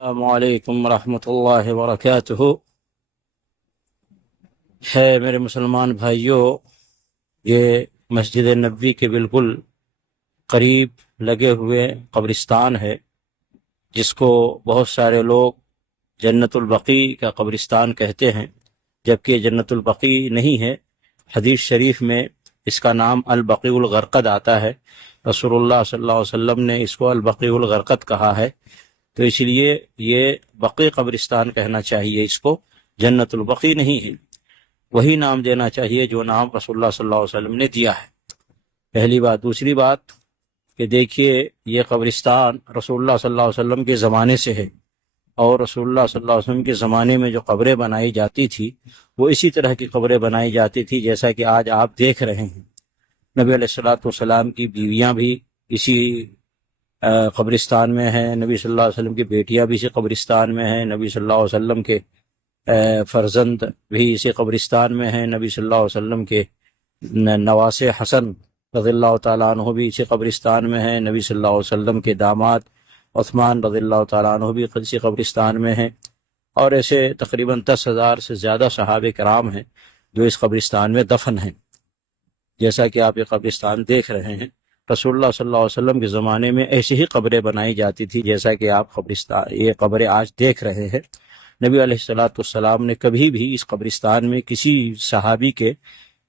السلام علیکم ورحمۃ اللہ وبرکاتہ۔ ہے میرے مسلمان بھائیوں، یہ مسجد نبوی کے بالکل قریب لگے ہوئے قبرستان ہے، جس کو بہت سارے لوگ جنت البقیع کا قبرستان کہتے ہیں، جبکہ یہ جنت البقیع نہیں ہے۔ حدیث شریف میں اس کا نام البقیع الغرقد آتا ہے۔ رسول اللہ صلی اللہ علیہ وسلم نے اس کو البقیع الغرقد کہا ہے، تو اس لیے یہ بقیع قبرستان کہنا چاہیے، اس کو جنت البقیع نہیں ہے۔ وہی نام دینا چاہیے جو نام رسول اللہ صلی اللہ علیہ وسلم نے دیا ہے، پہلی بات۔ دوسری بات کہ دیکھیے، یہ قبرستان رسول اللہ صلی اللہ علیہ وسلم کے زمانے سے ہے، اور رسول اللہ صلی اللہ علیہ وسلم کے زمانے میں جو قبریں بنائی جاتی تھی وہ اسی طرح کی قبریں بنائی جاتی تھی جیسا کہ آج آپ دیکھ رہے ہیں۔ نبی علیہ الصلوۃ والسلام کی بیویاں بھی اسی قبرستان میں ہیں، نبی صلی اللہ علیہ وسلم کی بیٹیاں بھی اسی قبرستان میں ہیں، نبی صلی اللہ علیہ وسلم کے فرزند بھی اسی قبرستان میں ہیں، نبی صلی اللہ علیہ وسلم کے نواسے حسن رضی اللہ تعالیٰ عنہ بھی اسی قبرستان میں ہیں، نبی صلی اللہ علیہ وسلم کے داماد عثمان رضی اللہ تعالیٰ عنہ بھی اسی قبرستان میں ہیں، اور ایسے تقریباً 10,000 سے زیادہ صحابہ کرام ہیں جو اس قبرستان میں دفن ہیں۔ جیسا کہ آپ یہ قبرستان دیکھ رہے ہیں، رسول اللہ صلی اللہ علیہ وسلم کے زمانے میں ایسی ہی قبریں بنائی جاتی تھی جیسا کہ آپ یہ قبریں آج دیکھ رہے ہیں۔ نبی علیہ الصلوۃ والسلام نے کبھی بھی اس قبرستان میں کسی صحابی کے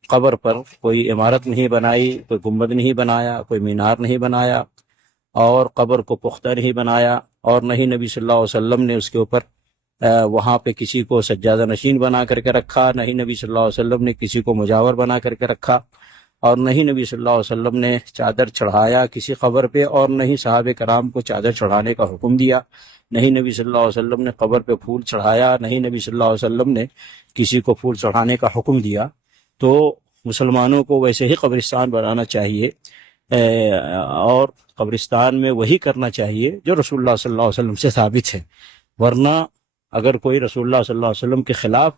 قبر پر کوئی عمارت نہیں بنائی، کوئی گنبد نہیں بنایا، کوئی مینار نہیں بنایا، اور قبر کو پختہ نہیں بنایا، اور نہ ہی نبی صلی اللہ علیہ وسلم نے اس کے اوپر وہاں پہ کسی کو سجادہ نشین بنا کر کے رکھا، نہ ہی نبی صلی اللہ علیہ وسلم نے کسی کو مجاور بنا کر کے رکھا، اور نہ ہی نبی صلی اللہ علیہ وسلم نے چادر چڑھایا کسی قبر پہ، اور نہ ہی صحابہ کرام کو چادر چڑھانے کا حکم دیا، نہ ہی نبی صلی اللہ علیہ وسلم نے قبر پہ پھول چڑھایا، نہ ہی نبی صلی اللہ علیہ وسلم نے کسی کو پھول چڑھانے کا حکم دیا۔ تو مسلمانوں کو ویسے ہی قبرستان بنانا چاہیے، اور قبرستان میں وہی کرنا چاہیے جو رسول اللہ صلی اللہ علیہ وسلم سے ثابت ہے، ورنہ اگر کوئی رسول اللہ صلی اللہ علیہ وسلم کے خلاف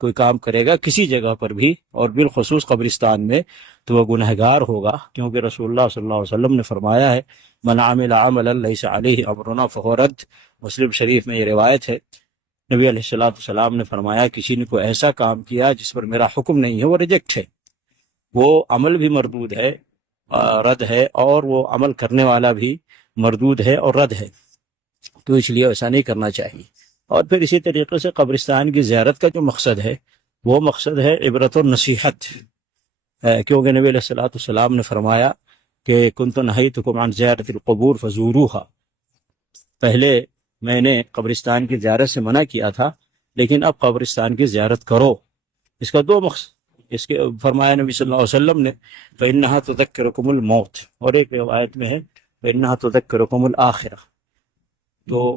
کوئی کام کرے گا کسی جگہ پر بھی، اور بالخصوص قبرستان میں، تو وہ گنہگار ہوگا، کیونکہ رسول اللہ صلی اللہ علیہ وسلم نے فرمایا ہے من عمل عملا لیس علیہ امرنا فہو رد۔ مسلم شریف میں یہ روایت ہے، نبی علیہ الصلوۃ والسلام نے فرمایا کسی نے کوئی ایسا کام کیا جس پر میرا حکم نہیں ہے، وہ ریجیکٹ ہے، وہ عمل بھی مردود ہے، رد ہے، اور وہ عمل کرنے والا بھی مردود ہے اور رد ہے، تو اس لیے ایسا نہیں کرنا چاہیے۔ اور پھر اسی طریقے سے قبرستان کی زیارت کا جو مقصد ہے وہ مقصد ہے عبرت و نصیحت، کیونکہ نبی علیہ الصلوۃ والسلام نے فرمایا کہ کنت نہیتکم عن زیارت القبور فزوروها، پہلے میں نے قبرستان کی زیارت سے منع کیا تھا، لیکن اب قبرستان کی زیارت کرو۔ اس کا دو مقصد، اس کے فرمایا نبی صلی اللہ علیہ وسلم نے فإنها تذکرکم الموت، اور ایک روایت میں ہے فإنها تذکرکم الآخرہ۔ تو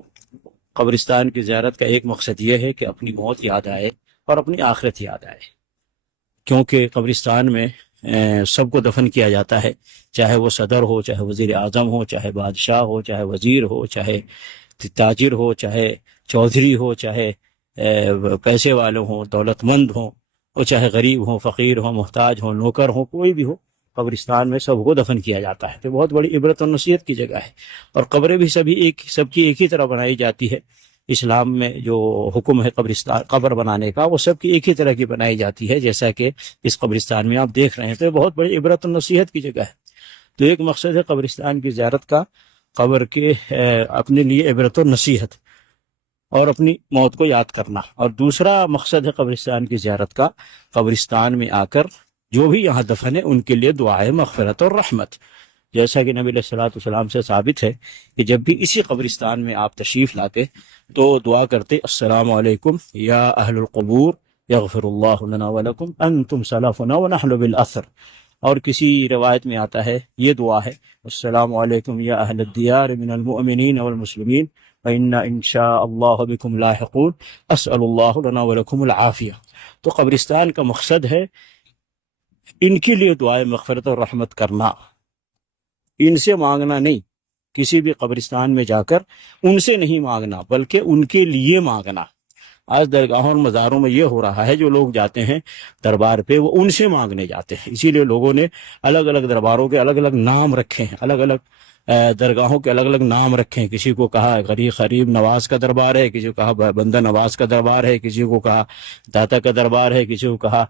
قبرستان کی زیارت کا ایک مقصد یہ ہے کہ اپنی موت یاد آئے اور اپنی آخرت یاد آئے، کیونکہ قبرستان میں سب کو دفن کیا جاتا ہے، چاہے وہ صدر ہو، چاہے وزیر اعظم ہو، چاہے بادشاہ ہو، چاہے وزیر ہو، چاہے تاجر ہو، چاہے چودھری ہو، چاہے پیسے والوں ہوں، دولت مند ہوں، اور چاہے غریب ہوں، فقیر ہوں، محتاج ہوں، نوکر ہوں، کوئی بھی ہو، قبرستان میں سب کو دفن کیا جاتا ہے۔ تو بہت بڑی عبرت و نصیحت کی جگہ ہے، اور قبریں بھی سب کی ایک ہی طرح بنائی جاتی ہے۔ اسلام میں جو حکم ہے قبر بنانے کا، وہ سب کی ایک ہی طرح کی بنائی جاتی ہے، جیسا کہ اس قبرستان میں آپ دیکھ رہے ہیں۔ تو یہ بہت بڑی عبرت و نصیحت کی جگہ ہے۔ تو ایک مقصد ہے قبرستان کی زیارت کا، قبر کے اپنے لیے عبرت و نصیحت اور اپنی موت کو یاد کرنا، اور دوسرا مقصد ہے قبرستان کی زیارت کا، قبرستان میں آ کر جو بھی یہاں دفن ہے ان کے لیے دعائے مغفرت اور رحمت، جیسا کہ نبی علیہ الصلوۃ والسلام سے ثابت ہے کہ جب بھی اسی قبرستان میں آپ تشریف لاتے تو دعا کرتے السلام علیکم یا اہل القبور یغفر اللہ لنا ولکم انتم سلفنا ونحن بالاثر، اور کسی روایت میں آتا ہے یہ دعا ہے السلام علیکم یا اہل الدیار من المؤمنین والمسلمین فإنا ان شاء اللہ بکم لاحقون اسأل اللہ لنا ولکم العافیہ۔ تو قبرستان کا مقصد ہے ان کے لیے دعائے مغفرت اور رحمت کرنا، ان سے مانگنا نہیں، کسی بھی قبرستان میں جا کر ان سے نہیں مانگنا بلکہ ان کے لیے مانگنا۔ آج درگاہوں اور مزاروں میں یہ ہو رہا ہے، جو لوگ جاتے ہیں دربار پہ وہ ان سے مانگنے جاتے ہیں، اسی لیے لوگوں نے الگ الگ درباروں کے الگ الگ نام رکھے ہیں، الگ الگ درگاہوں کے الگ الگ نام رکھے ہیں، کسی کو کہا غریب نواز کا دربار ہے، کسی کو کہا بندہ نواز کا دربار ہے، کسی کو کہا داتا کا دربار ہے، کسی کو کہا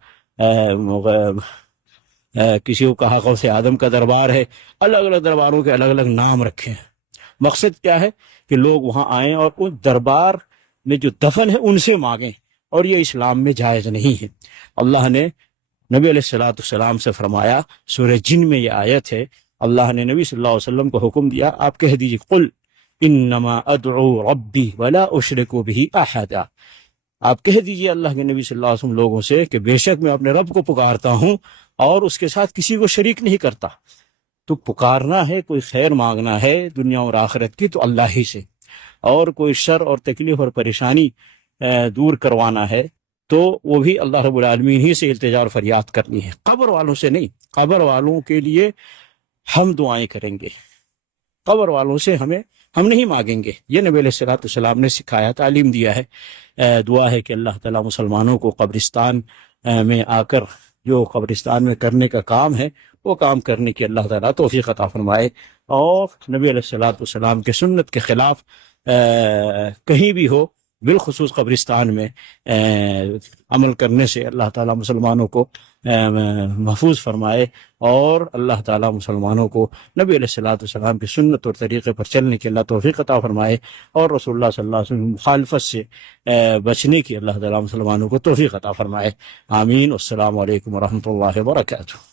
کسی کو کہا غوث آدم کا دربار ہے، الگ الگ درباروں کے الگ الگ نام رکھے ہیں۔ مقصد کیا ہے کہ لوگ وہاں آئیں اور اس دربار میں جو دفن ہے ان سے مانگیں، اور یہ اسلام میں جائز نہیں ہے۔ اللہ نے نبی علیہ السلام سے فرمایا، سورہ جن میں یہ آیت ہے، اللہ نے نبی صلی اللہ علیہ وسلم کو حکم دیا، آپ کہہ دیجئے قل انما ادعو ربی ولا اشرک بہ احدا، آپ کہہ دیجئے اللہ کے نبی صلی اللہ علیہ وسلم لوگوں سے کہ بے شک میں اپنے رب کو پکارتا ہوں اور اس کے ساتھ کسی کو شریک نہیں کرتا۔ تو پکارنا ہے، کوئی خیر مانگنا ہے دنیا اور آخرت کی تو اللہ ہی سے، اور کوئی شر اور تکلیف اور پریشانی دور کروانا ہے تو وہ بھی اللہ رب العالمین ہی سے التجا اور فریاد کرنی ہے، قبر والوں سے نہیں۔ قبر والوں کے لیے ہم دعائیں کریں گے، قبر والوں سے ہم نہیں مانگیں گے، یہ نبی علیہ السلام نے سکھایا، تعلیم دیا ہے۔ دعا ہے کہ اللہ تعالیٰ مسلمانوں کو قبرستان میں آ کر جو قبرستان میں کرنے کا کام ہے وہ کام کرنے کی اللہ تعالیٰ توفیق عطا فرمائے، اور نبی علیہ السلام کے سنت کے خلاف کہیں بھی ہو، بالخصوص قبرستان میں عمل کرنے سے اللہ تعالیٰ مسلمانوں کو محفوظ فرمائے، اور اللہ تعالیٰ مسلمانوں کو نبی علیہ السلام کی سنت اور طریقے پر چلنے کی اللہ توفیق عطا فرمائے، اور رسول اللہ صلی اللہ علیہ وسلم مخالفت سے بچنے کی اللہ تعالیٰ مسلمانوں کو توفیق عطا فرمائے۔ آمین۔ السلام علیکم ورحمۃ اللہ وبرکاتہ۔